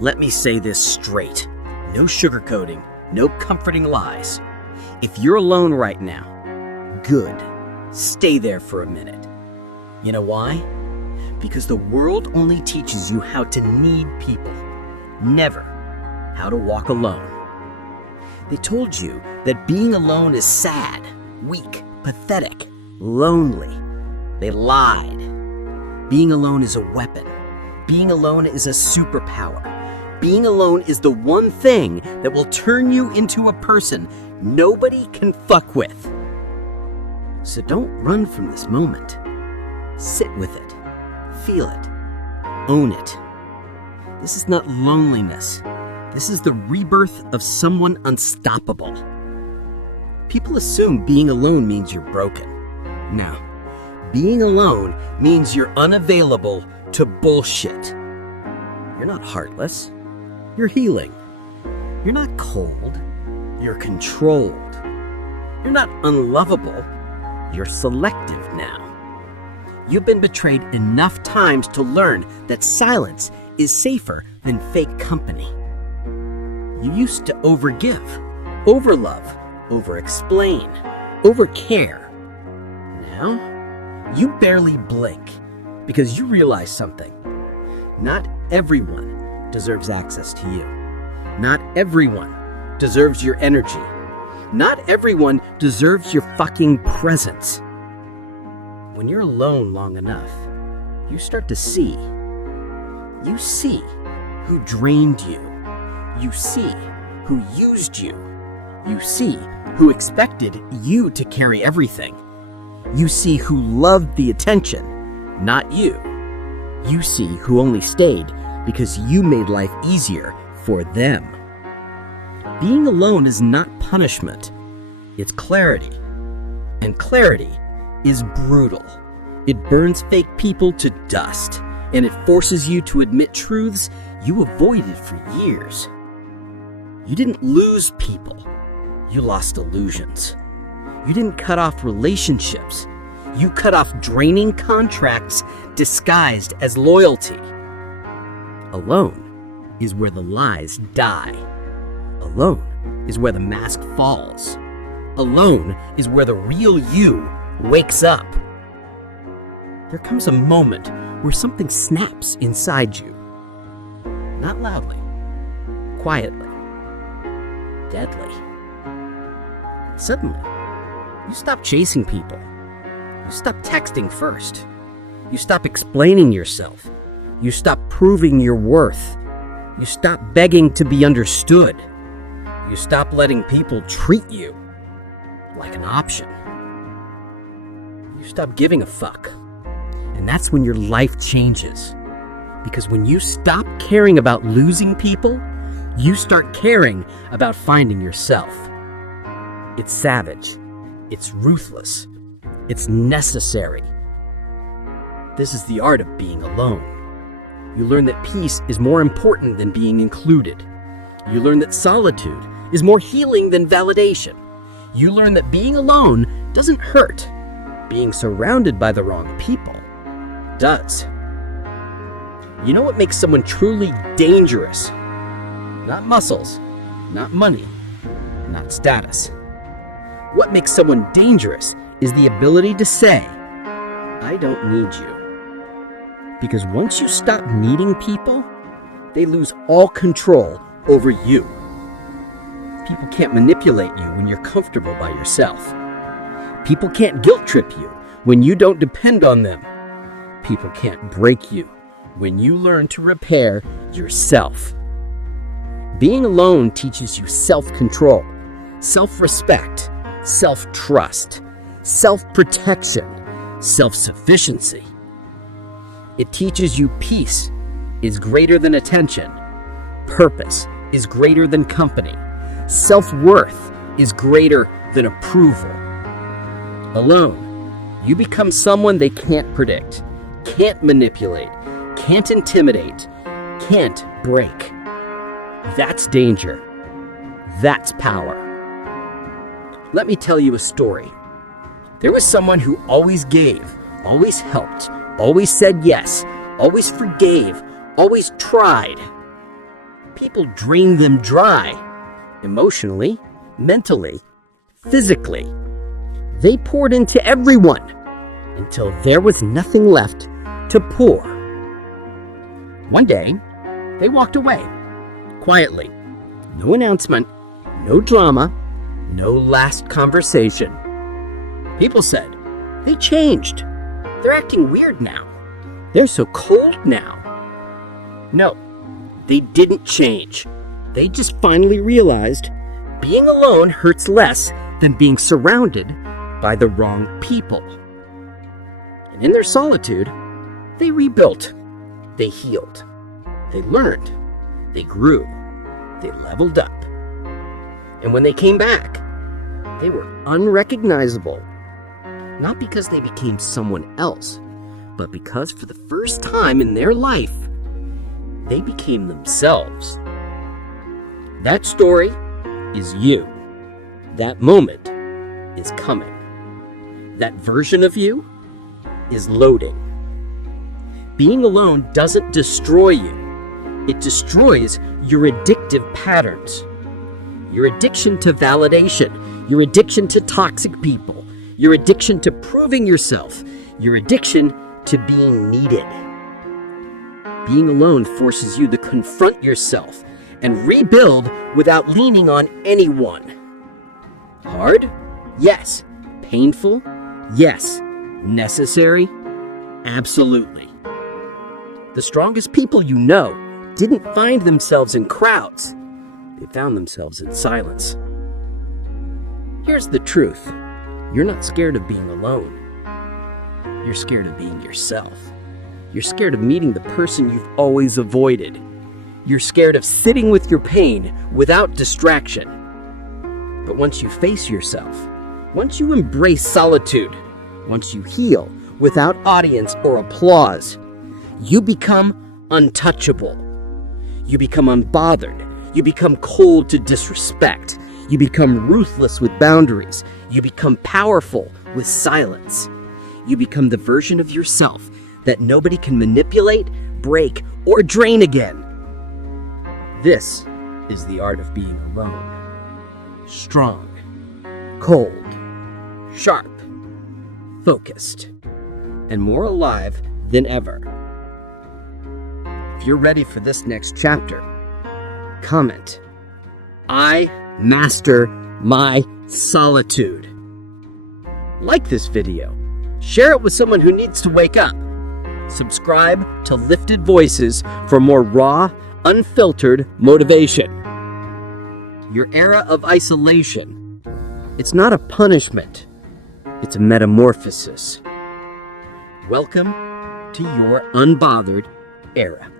Let me say this straight. No sugarcoating, no comforting lies. If you're alone right now, good. Stay there for a minute. You know why? Because the world only teaches you how to need people, never how to walk alone. They told you that being alone is sad, weak, pathetic, lonely. They lied. Being alone is a weapon. Being alone is a superpower. Being alone is the one thing that will turn you into a person nobody can fuck with. So don't run from this moment. Sit with it. Feel it. Own it. This is not loneliness. This is the rebirth of someone unstoppable. People assume being alone means you're broken. No. Being alone means you're unavailable to bullshit. You're not heartless. You're healing. You're not cold. You're controlled. You're not unlovable. You're selective now. You've been betrayed enough times to learn that silence is safer than fake company. You used to overgive, overlove, overexplain, overcare. Now, you barely blink because you realize something. Not everyone deserves access to you. Not everyone deserves your energy. Not everyone deserves your fucking presence. When you're alone long enough, you start to see. You see who drained you. You see who used you. You see who expected you to carry everything. You see who loved the attention, not you. You see who only stayed because you made life easier for them. Being alone is not punishment. It's clarity. And clarity is brutal. It burns fake people to dust, and it forces you to admit truths you avoided for years. You didn't lose people. You lost illusions. You didn't cut off relationships. You cut off draining contracts disguised as loyalty. Alone is where the lies die. Alone is where the mask falls. Alone is where the real you wakes up. There comes a moment where something snaps inside you. Not loudly, quietly, deadly. Suddenly, you stop chasing people. You stop texting first. You stop explaining yourself. You stop proving your worth. You stop begging to be understood. You stop letting people treat you like an option. You stop giving a fuck. And that's when your life changes. Because when you stop caring about losing people, you start caring about finding yourself. It's savage. It's ruthless. It's necessary. This is the art of being alone. You learn that peace is more important than being included. You learn that solitude is more healing than validation. You learn that being alone doesn't hurt. Being surrounded by the wrong people does. You know what makes someone truly dangerous? Not muscles, not money, not status. What makes someone dangerous is the ability to say, I don't need you. Because once you stop needing people, they lose all control over you. People can't manipulate you when you're comfortable by yourself. People can't guilt trip you when you don't depend on them. People can't break you when you learn to repair yourself. Being alone teaches you self-control, self-respect, self-trust, self-protection, self-sufficiency. It teaches you peace is greater than attention, purpose is greater than company, self-worth is greater than approval. Alone, you become someone they can't predict, can't manipulate, can't intimidate, can't break. That's danger. That's power. Let me tell you a story. There was someone who always gave, always helped, always said yes, always forgave, always tried. People drained them dry. Emotionally, mentally, physically. They poured into everyone until there was nothing left to pour. One day, they walked away, quietly. No announcement, no drama, no last conversation. People said, they changed. They're acting weird now. They're so cold now. No, they didn't change. They just finally realized being alone hurts less than being surrounded by the wrong people. And in their solitude, they rebuilt, they healed, they learned, they grew, they leveled up. And when they came back, they were unrecognizable. Not because they became someone else, but because for the first time in their life, they became themselves. That story is you. That moment is coming. That version of you is loading. Being alone doesn't destroy you. It destroys your addictive patterns. Your addiction to validation, your addiction to toxic people, your addiction to proving yourself, your addiction to being needed. Being alone forces you to confront yourself and rebuild without leaning on anyone. Hard? Yes. Painful? Yes. Necessary? Absolutely. The strongest people you know didn't find themselves in crowds. They found themselves in silence. Here's the truth. You're not scared of being alone. You're scared of being yourself. You're scared of meeting the person you've always avoided. You're scared of sitting with your pain without distraction. But once you face yourself, once you embrace solitude, once you heal without audience or applause, you become untouchable. You become unbothered. You become cold to disrespect. You become ruthless with boundaries. You become powerful with silence. You become the version of yourself that nobody can manipulate, break, or drain again. This is the art of being alone. Strong, cold, sharp, focused, and more alive than ever. If you're ready for this next chapter, comment, I master my solitude. Like this video. Share it with someone who needs to wake up. Subscribe to Lifted Voices for more raw, unfiltered motivation. Your era of isolation, it's not a punishment. It's a metamorphosis. Welcome to your unbothered era.